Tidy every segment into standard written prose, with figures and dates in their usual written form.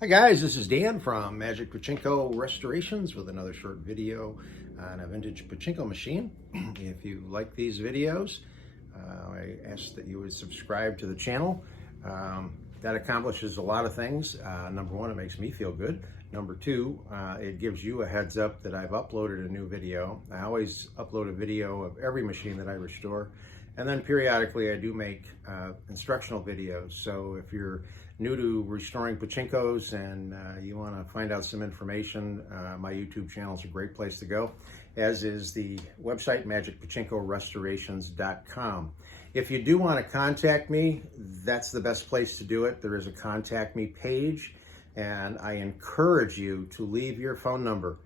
Hi guys, this is Dan from Magic Pachinko Restorations with another short video on a vintage Pachinko machine. If you like these videos, I ask that you would subscribe to the channel. That accomplishes a lot of things. Number one, it makes me feel good. Number two, it gives you a heads up that I've uploaded a new video. I always upload a video of every machine that I restore. And then periodically I do make instructional videos. So if you're new to restoring Pachinkos and you want to find out some information, my YouTube channel is a great place to go, as is the website magicpachinkorestorations.com. If you do want to contact me, that's the best place to do it. There is a contact me page, and I encourage you to leave your phone number.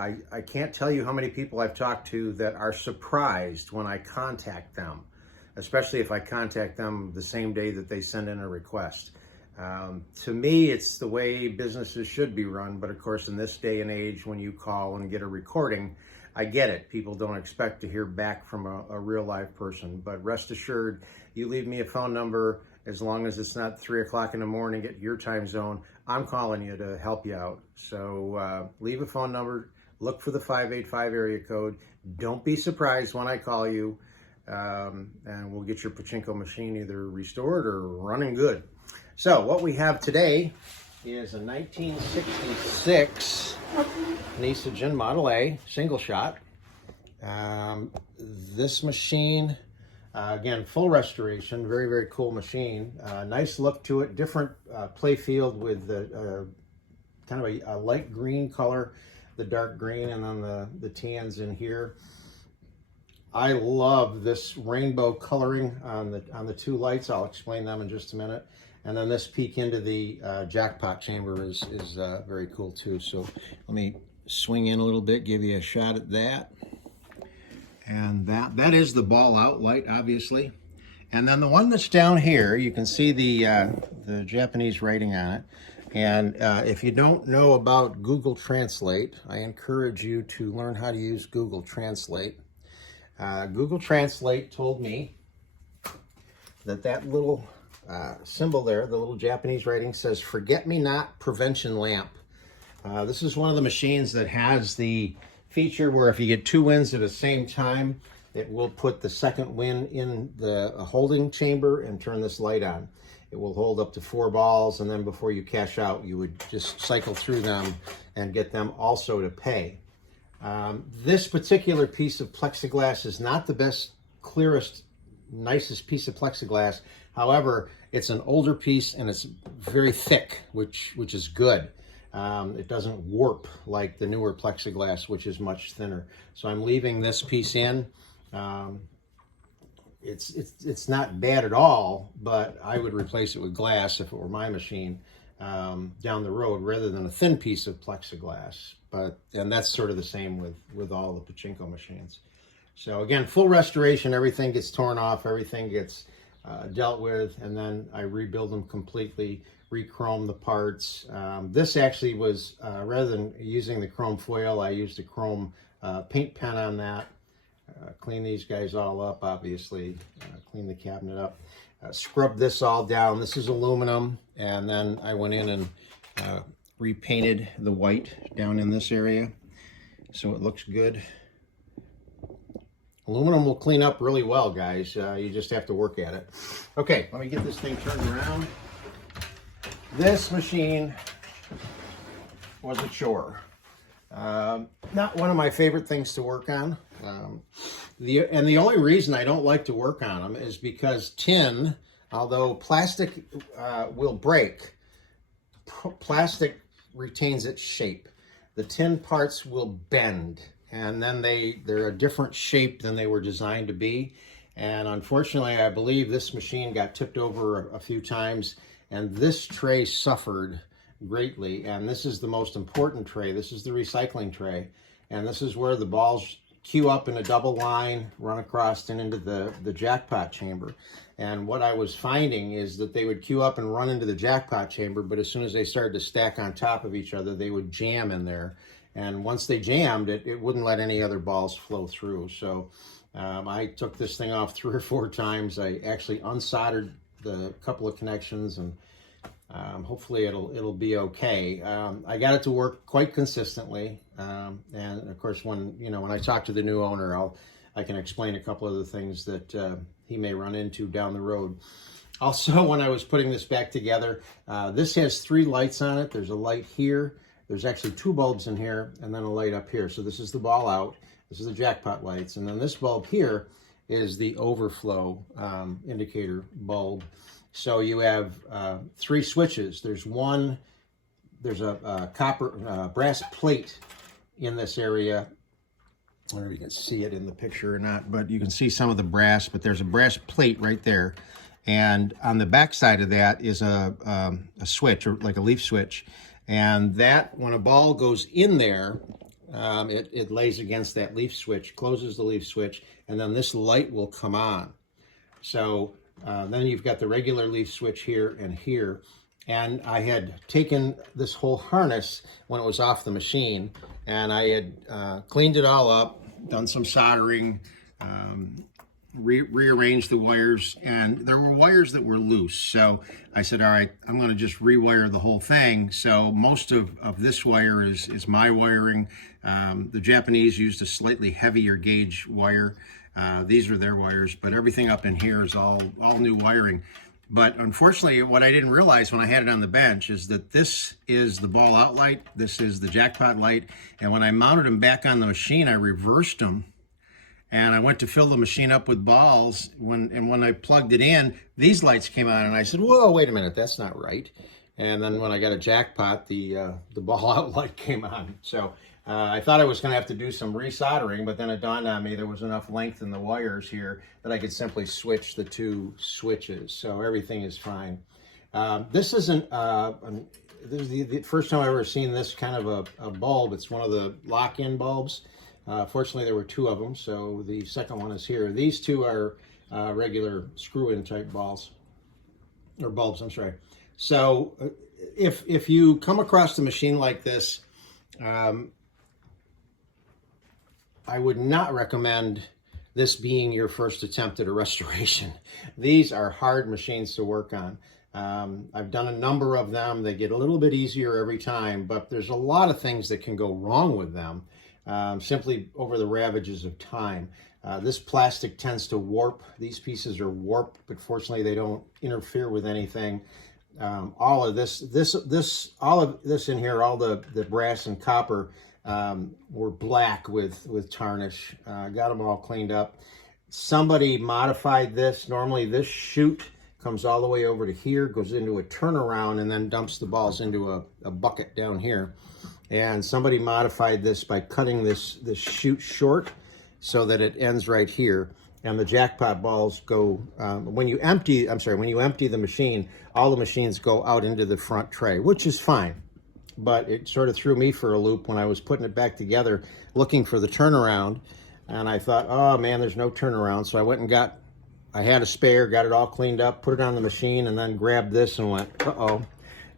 I can't tell you how many people I've talked to that are surprised when I contact them, especially if I contact them the same day that they send in a request. To me, it's the way businesses should be run, but of course, in this day and age, when you call and get a recording, I get it. People don't expect to hear back from a real live person, but rest assured, you leave me a phone number, as long as it's not 3 o'clock in the morning at your time zone, I'm calling you to help you out. So leave a phone number, look for the 585 area code. Don't be surprised when I call you, and we'll get your Pachinko machine either restored or running good. So what we have today is a 1966 Nishijin Model A single shot. This machine, again, full restoration, very, very cool machine. Nice look to it, different play field with the kind of a light green color, the dark green, and then the tans in here. I love this rainbow coloring on the two lights. I'll explain them in just a minute. And then this peek into the jackpot chamber is very cool too. So let me swing in a little bit, give you a shot at that. And that is the ball out light, obviously. And then the one that's down here, you can see the Japanese writing on it. And if you don't know about Google Translate, I encourage you to learn how to use Google Translate. Google Translate told me that little symbol there, the little Japanese writing, says "Forget-Me-Not Prevention Lamp." This is one of the machines that has the feature where if you get two wins at the same time, it will put the second win in the holding chamber and turn this light on. It will hold up to 4 balls, and then before you cash out, you would just cycle through them and get them also to pay. This particular piece of plexiglass is not the best, clearest, nicest piece of plexiglass. However, it's an older piece and it's very thick, which is good. It doesn't warp like the newer plexiglass, which is much thinner. So I'm leaving this piece in. It's not bad at all, but I would replace it with glass if it were my machine down the road, rather than a thin piece of plexiglass. And that's sort of the same with all the Pachinko machines. So again, full restoration, everything gets torn off, everything gets dealt with, and then I rebuild them completely, re-chrome the parts. This actually was, rather than using the chrome foil, I used a chrome paint pen on that. Clean these guys all up, obviously, clean the cabinet up. Scrub this all down. This is aluminum, and then I went in and repainted the white down in this area so it looks good. Aluminum will clean up really well, guys. You just have to work at it. Okay, let me get this thing turned around. This machine was a chore. Not one of my favorite things to work on. The only reason I don't like to work on them is because tin, although plastic will break, plastic retains its shape. The tin parts will bend, and then they're a different shape than they were designed to be. And unfortunately, I believe this machine got tipped over a few times, and this tray suffered greatly. And this is the most important tray. This is the recycling tray, and this is where the balls queue up in a double line, run across and into the jackpot chamber. And what I was finding is that they would queue up and run into the jackpot chamber, but as soon as they started to stack on top of each other, they would jam in there. And once they jammed, it wouldn't let any other balls flow through. So I took this thing off 3 or 4 times. I actually unsoldered the couple of connections and Hopefully it'll be okay. I got it to work quite consistently, and of course when I talk to the new owner, I can explain a couple of the things that he may run into down the road. Also, when I was putting this back together, this has 3 lights on it. There's a light here. There's actually 2 bulbs in here, and then a light up here. So this is the ball out. This is the jackpot lights, and then this bulb here is the overflow indicator bulb. So you have 3 switches. There's a copper brass plate in this area. I don't know if you can see it in the picture or not, but you can see some of the brass, but there's a brass plate right there. And on the back side of that is a switch, or like a leaf switch. And that, when a ball goes in there, it lays against that leaf switch, closes the leaf switch, and then this light will come on. So then you've got the regular leaf switch here and here. And I had taken this whole harness when it was off the machine, and I had cleaned it all up, done some soldering, rearranged the wires, and there were wires that were loose. So I said, all right, I'm going to just rewire the whole thing. So most of this wire is my wiring. The Japanese used a slightly heavier gauge wire. These are their wires, but everything up in here is all new wiring. But unfortunately, what I didn't realize when I had it on the bench is that this is the ball out light, this is the jackpot light, and when I mounted them back on the machine, I reversed them, and I went to fill the machine up with balls, when I plugged it in, these lights came on, and I said, whoa, wait a minute, that's not right. And then when I got a jackpot, the ball out light came on. So I thought I was going to have to do some resoldering, but then it dawned on me there was enough length in the wires here that I could simply switch the 2 switches. So everything is fine. This isn't, this is the first time I've ever seen this kind of a bulb. It's one of the lock-in bulbs. Fortunately, there were 2 of them, so the second one is here. These 2 are regular screw-in type bulbs. So if you come across a machine like this, I would not recommend this being your first attempt at a restoration. These are hard machines to work on. I've done a number of them. They get a little bit easier every time, but there's a lot of things that can go wrong with them simply over the ravages of time. This plastic tends to warp. These pieces are warped, but fortunately they don't interfere with anything. All of this in here, all the brass and copper were black with tarnish. Got them all cleaned up. Somebody modified this. Normally this chute comes all the way over to here, goes into a turnaround, and then dumps the balls into a bucket down here. And somebody modified this by cutting this chute short so that it ends right here. And the jackpot balls go, when you empty the machine, all the machines go out into the front tray, which is fine. But it sort of threw me for a loop when I was putting it back together, looking for the turnaround. And I thought, oh man, there's no turnaround. So I went and I had a spare, got it all cleaned up, put it on the machine, and then grabbed this and went, uh-oh,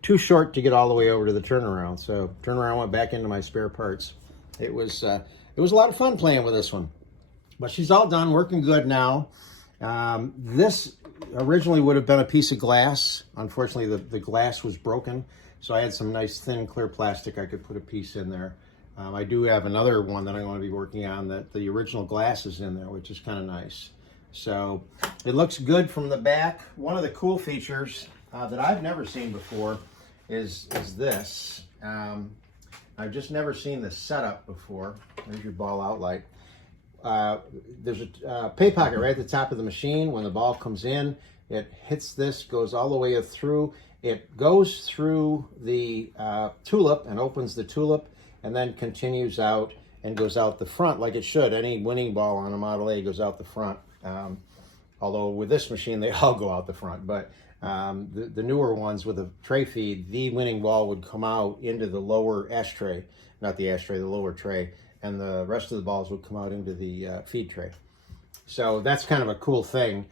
too short to get all the way over to the turnaround. So turnaround went back into my spare parts. It was a lot of fun playing with this one. But she's all done, working good now. This originally would have been a piece of glass. Unfortunately, the glass was broken. So I had some nice thin clear plastic. I could put a piece in there. I do have another one that I'm going to be working on that the original glass is in there, which is kind of nice. So it looks good from the back. One of the cool features that I've never seen before is this. I've just never seen this setup before. There's your ball out light. There's a pay pocket right at the top of the machine. When the ball comes in, it hits this, goes all the way through. It goes through the tulip and opens the tulip, and then continues out and goes out the front like it should. Any winning ball on a Model A goes out the front. Although with this machine, they all go out the front. But the newer ones with a tray feed, the winning ball would come out into the lower ashtray, not the ashtray, the lower tray, and the rest of the balls would come out into the feed tray. So that's kind of a cool thing.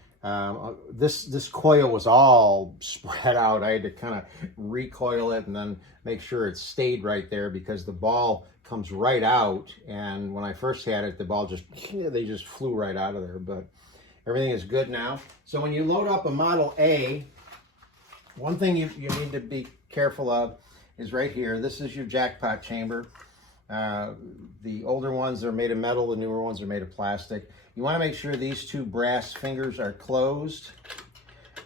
This coil was all spread out. I had to kind of recoil it and then make sure it stayed right there because the ball comes right out. And when I first had it, the ball they just flew right out of there. But everything is good now. So when you load up a Model A, one thing you need to be careful of is right here. This is your jackpot chamber. The older ones are made of metal, the newer ones are made of plastic. You want to make sure these two brass fingers are closed.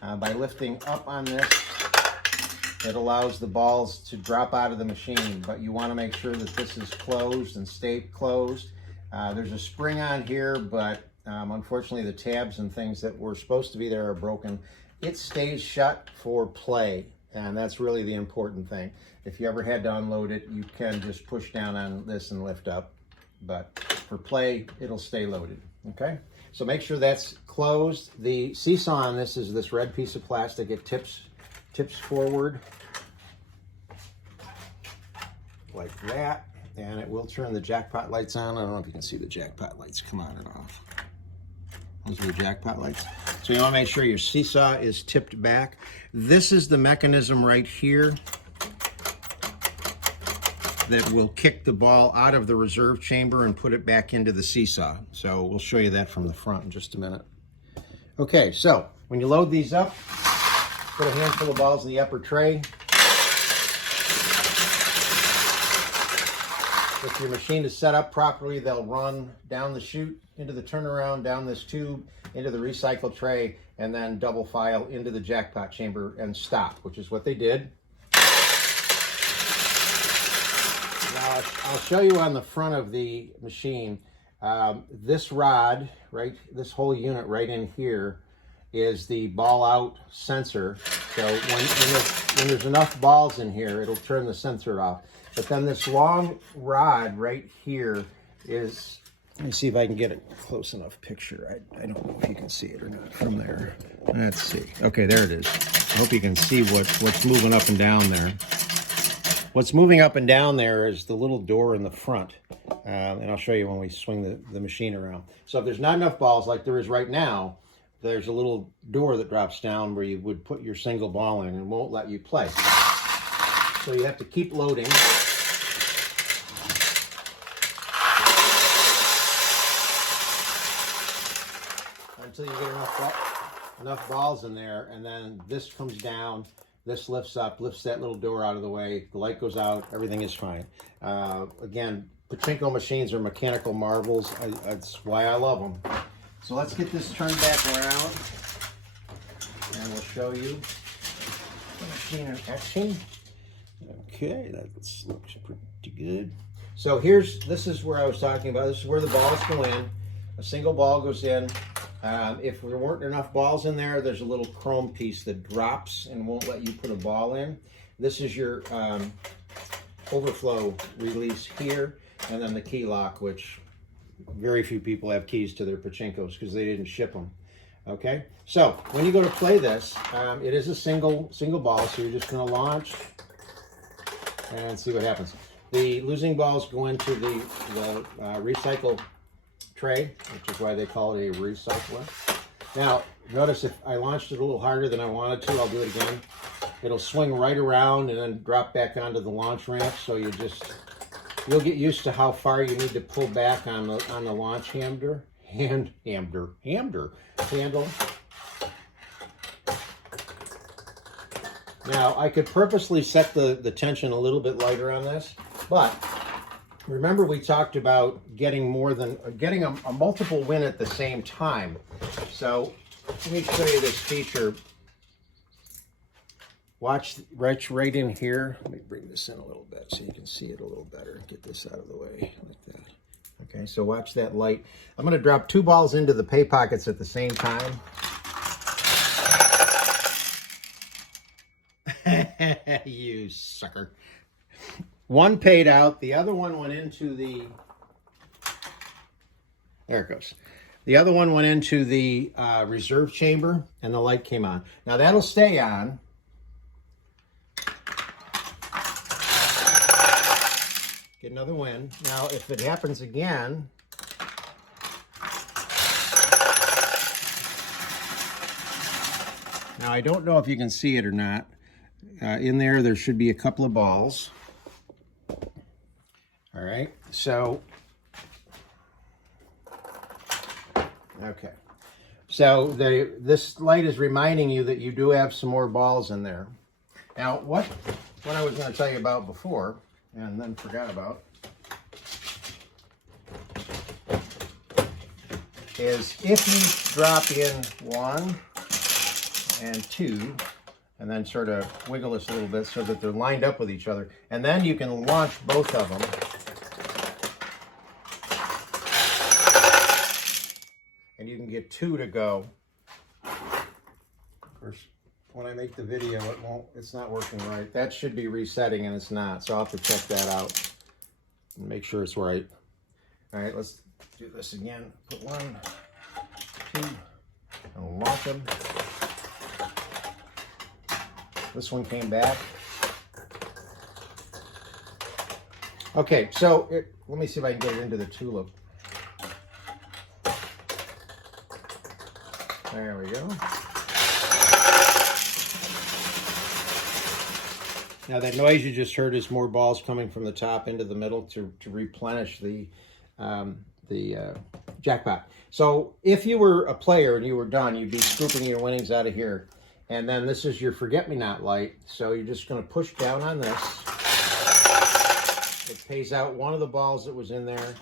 By lifting up on this, it allows the balls to drop out of the machine, but you want to make sure that this is closed and stay closed. There's a spring on here, but unfortunately the tabs and things that were supposed to be there are broken. It stays shut for play, and that's really the important thing. If you ever had to unload it, you can just push down on this and lift up, but for play, it'll stay loaded, okay? So make sure that's closed. The seesaw on this is this red piece of plastic. It tips forward like that, and it will turn the jackpot lights on. I don't know if you can see the jackpot lights come on and off. Those are the jackpot lights. So you want to make sure your seesaw is tipped back. This is the mechanism right here that will kick the ball out of the reserve chamber and put it back into the seesaw. So we'll show you that from the front in just a minute. Okay, so when you load these up, put a handful of balls in the upper tray. If your machine is set up properly, they'll run down the chute, into the turnaround, down this tube, into the recycle tray, and then double file into the jackpot chamber and stop, which is what they did. Now, I'll show you on the front of the machine, this rod, right, this whole unit right in here is the ball out sensor. So when there's enough balls in here, it'll turn the sensor off. But then this long rod right here is, let me see if I can get a close enough picture. I don't know if you can see it or not from there. Let's see. Okay, there it is. I hope you can see what's moving up and down there. What's moving up and down there is the little door in the front. And I'll show you when we swing the machine around. So if there's not enough balls like there is right now, there's a little door that drops down where you would put your single ball in and won't let you play. So you have to keep loading. Until you get enough balls in there, and then this comes down, this lifts up, lifts that little door out of the way, the light goes out, everything is fine. Again, Pachinko machines are mechanical marvels. That's why I love them. So let's get this turned back around, and we'll show you the machine in action. Okay, that looks pretty good. So this is where I was talking about. This is where the balls go in. A single ball goes in. If there weren't enough balls in there, there's a little chrome piece that drops and won't let you put a ball in. This is your overflow release here, and then the key lock, which very few people have keys to their Pachinkos because they didn't ship them. Okay, so when you go to play this, it is a single ball, so you're just going to launch and see what happens. The losing balls go into the recycle tray, which is why they call it a recycler. Now, notice if I launched it a little harder than I wanted to, I'll do it again. It'll swing right around and then drop back onto the launch ramp. So you'll get used to how far you need to pull back on the launch handle. Now, I could purposely set the tension a little bit lighter on this, but remember we talked about getting a multiple win at the same time. So let me show you this feature. Watch right in here. Let me bring this in a little bit so you can see it a little better. Get this out of the way like that. Okay, so watch that light. I'm going to drop 2 balls into the pay pockets at the same time. You sucker. One paid out, the other one went into the, there it goes. The other one went into the reserve chamber, and the light came on. Now that'll stay on. Get another win. Now if it happens again, now I don't know if you can see it or not. In there should be a couple of balls. All right, so, okay. So this light is reminding you that you do have some more balls in there. Now, what I was going to tell you about before, and then forgot about, is if you drop in 1 and 2, and then sort of wiggle this a little bit so that they're lined up with each other, and then you can launch both of them. And you can get 2 to go. Of course, when I make the video, it's not working right. That should be resetting and it's not, so I'll have to check that out and make sure it's right. All right, let's do this again. Put 1, 2, and launch them. This one came back. Okay, so let me see if I can get it into the tulip. There we go. Now that noise you just heard is more balls coming from the top into the middle to replenish the jackpot. So if you were a player and you were done, you'd be scooping your winnings out of here. And then this is your forget-me-not light. So you're just going to push down on this. It pays out one of the balls that was in there.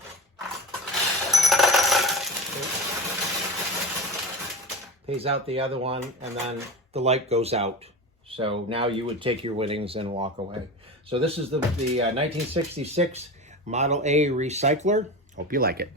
Pays out the other one, and then the light goes out. So now you would take your winnings and walk away. So this is the 1966 Model A recycler. Hope you like it.